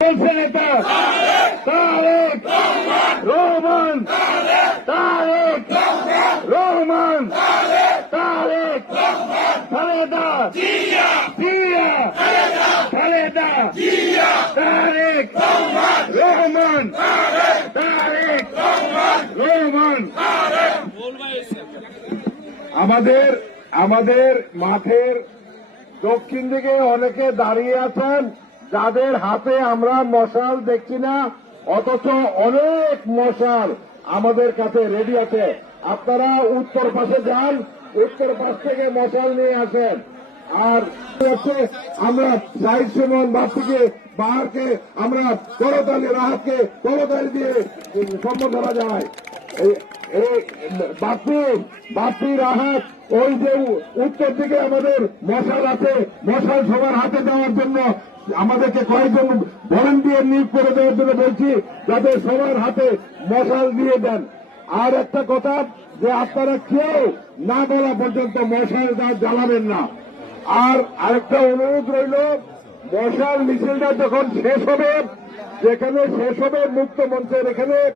নেতা তারেক রহমান, তারেক রহমান, তারেক খালেদা জিয়া, খালেদা তারেক রহমান, তারেক রহমান। আমাদের মাঠের দক্ষিণ দিকে অনেকে দাঁড়িয়ে আছেন যাদের হাতে আমরা মশাল দেখছি না, অথচ অনেক মশাল আমাদের কাছে রেডি আছে। আপনারা উত্তর পাশে যান, উত্তর পাশ থেকে মশাল নিয়ে আসেন। আর আমরা সাইড সুমন বাপ্পিকে বাহারকে আমরা করতালি, রাহাতকে করতালি দিয়ে সম্বোধনা জানাই। বাপ্পি রাহাত, ওই যে উত্তর দিকে আমাদের মশাল আছে, মশাল সবার হাতে দেওয়ার জন্য আমাদেরকে কয়েকজন ভলেন্টিয়ার নিয়োগ করে দেওয়ার জন্য বলছি, যাতে সবার হাতে মশাল দিয়ে দেন। আর একটা কথা, যে আপনারা কেউ না বলা পর্যন্ত মশাল জ্বালাবেন না। আর আরেকটা অনুরোধ রইল, মশাল মিছিলটা যখন শেষ হবে, যেখানে শেষ হবে মুক্ত মঞ্চের এখানে